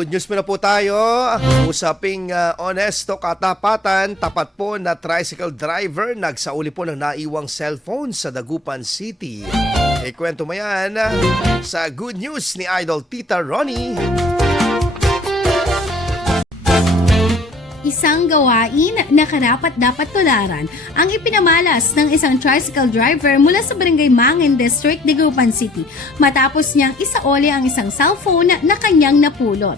Good news muna po tayo. Usaping honesto katapatan, tapat po na tricycle driver nagsauli po ng naiwang cellphone sa Dagupan City. Ikwento mo yan sa Good News ni Idol Tita Ronnie. Isang gawain na karapat-dapat tularan ang ipinamalas ng isang tricycle driver mula sa Barangay Mangin District, Dagupan City matapos niyang isaoli ang isang cellphone na kanyang napulot.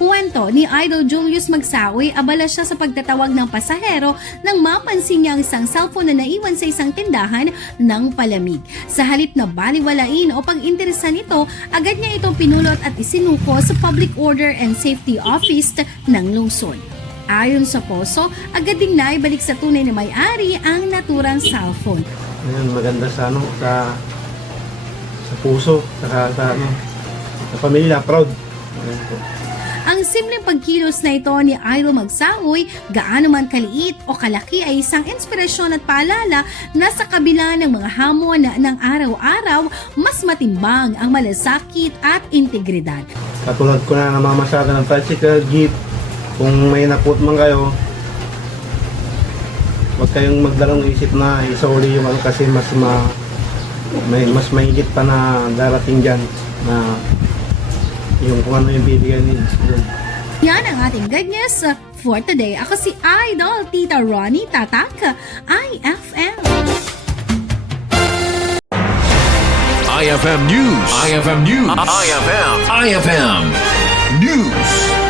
Kuwento ni Idol Julius Magsaoy, abala siya sa pagtatawag ng pasahero nang mapansin niya ang isang cellphone na naiwan sa isang tindahan ng palamig. Sa halip na baliwalain o pag-interesa nito, agad niya itong pinulot at isinuko sa Public Order and Safety Office ng lungsod. Ayon sa poso, agad ding naibalik sa tunay na may-ari ang naturang cellphone. Ayun, maganda sa puso, sa pamilya, proud. Ayun po. Ang simpleng pagkilos na ito ni Idol Magsaoy, gaano man kaliit o kalaki, ay isang inspirasyon at paalala na sa kabila ng mga hamon ng araw-araw, mas matimbang ang malasakit at integridad. Katulad ko na namamasada ng tricycle, jeep, kung may naput man kayo, huwag kayong magdalang isip na isauli yung kasi mas mahigit pa na darating dyan na yung kung ano yung bibigyan ninyo. Yan ang ating good news for today. Ako si Idol Tita Ronnie Tatak, IFM. IFM News. IFM News. IFM News.